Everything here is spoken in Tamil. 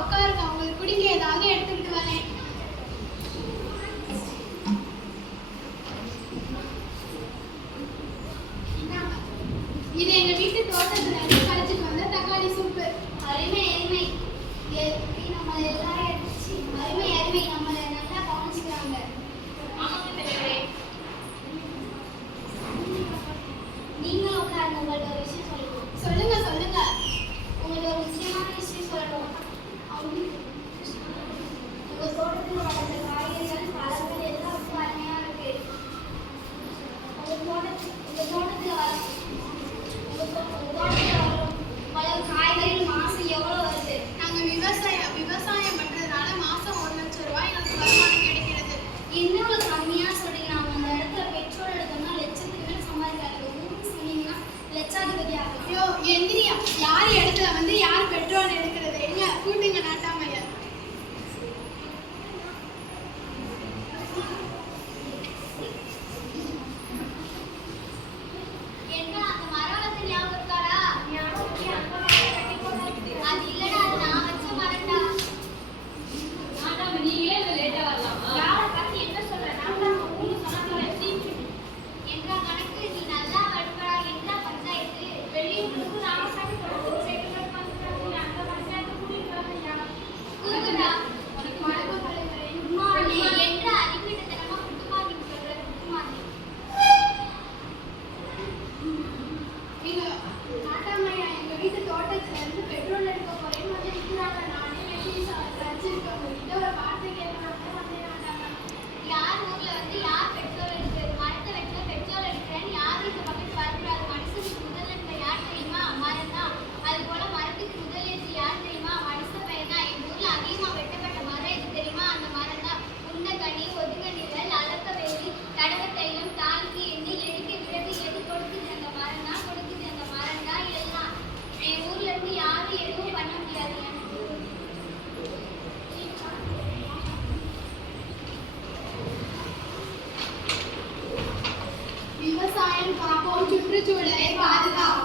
உட்காருங்க. அவங்களுக்கு பிடிக்க ஏதாவது எடுத்துக்கிட்டு வரேன். இது எங்க வீட்டு தோட்டத்துல இருந்து கிடைச்சிட்டு வந்த தக்காளி சூப்பு. அருமை அருமை. நம்ம எல்லாரும் ஐயோ எந்திரியா யார் இடத்துல வந்து யார் பெட்ரோல் எடுக்கிறது? என்ன கூட்டுங்க நாட்டாமல் விவசாயம் காப்போம் சுற்றுச்சூழலை பாதுகாப்போம்